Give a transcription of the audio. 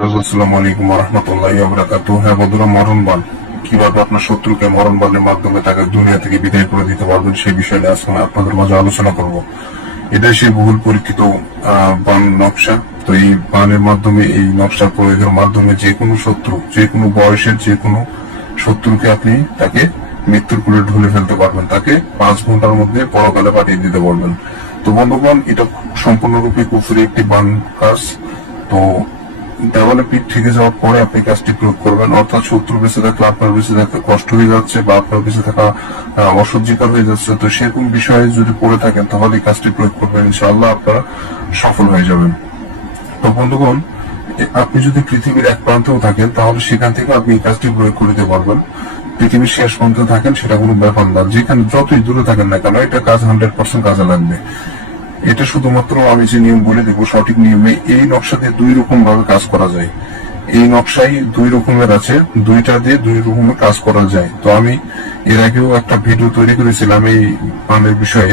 আসসালামু আলাইকুম ওয়া রাহমাতুল্লাহি ওয়া বারাকাতুহু। হ্যাঁ বন্ধুরা, মরণবাণ কিভাবে আপনার শত্রুকে মরণবাণের মাধ্যমে তাকে দুনিয়া থেকে বিদায় করে দিতে পারবেন সেই বিষয়ে আজকে আমি আপনাদের মাঝে আলোচনা করব। এটা সেই বহুল পরীক্ষিত বাণ নকশা। তো এই বাণের মাধ্যমে, এই নকশা প্রয়োগের মাধ্যমে যে কোনো শত্রু, যে কোনো বয়সের যে কোনো শত্রুকে আপনি তাকে মৃত্যুর কোলে ঢুলে ফেলতে পারবেন, তাকে 5 ঘন্টার মধ্যে পরকালে পাঠিয়ে দিতে পারবেন। তো বন্ধুগণ, এটা সম্পূর্ণরূপে কুফরি একটি বাণ কাজ। তো দেওয়ালে পিঠ থেকে যাওয়ার পরে আপনি কাজটি প্রয়োগ করবেন, অর্থাৎ শত্রু বেঁচে থাকলে আপনার বেঁচে থাকতে কষ্ট হয়ে যাচ্ছে বা আপনার বেঁচে থাকা অসহ্যকর হয়ে যাচ্ছে, তো সেরকম বিষয়ে যদি পড়ে থাকেন তাহলে এই কাজটি প্রয়োগ করবেন, ইনশাআল্লাহ আপনারা সফল হয়ে যাবেন। তো বন্ধুগণ, আপনি যদি পৃথিবীর এক প্রান্তেও থাকেন তাহলে সেখান থেকে আপনি এই কাজটি প্রয়োগ করতে পারবেন। পৃথিবীর শেষ প্রান্তে থাকেন সেটা কোনো ব্যাপার না, যেখানে যতই দূরে থাকেন না কেন এটা কাজ 100% কাজে লাগবে। এটা শুধুমাত্র আমি যে নিয়ম বলে দেবো সঠিক নিয়মে। এই নকশাতে 2 রকম ভাবে কাজ করা যায়। এই নকশাই 2 রকমের আছে, 2টা দিয়ে 2 রকমের কাজ করা যায়। তো আমি এর আগেও একটা ভিডিও তৈরি করেছিলাম এই বাণের বিষয়ে।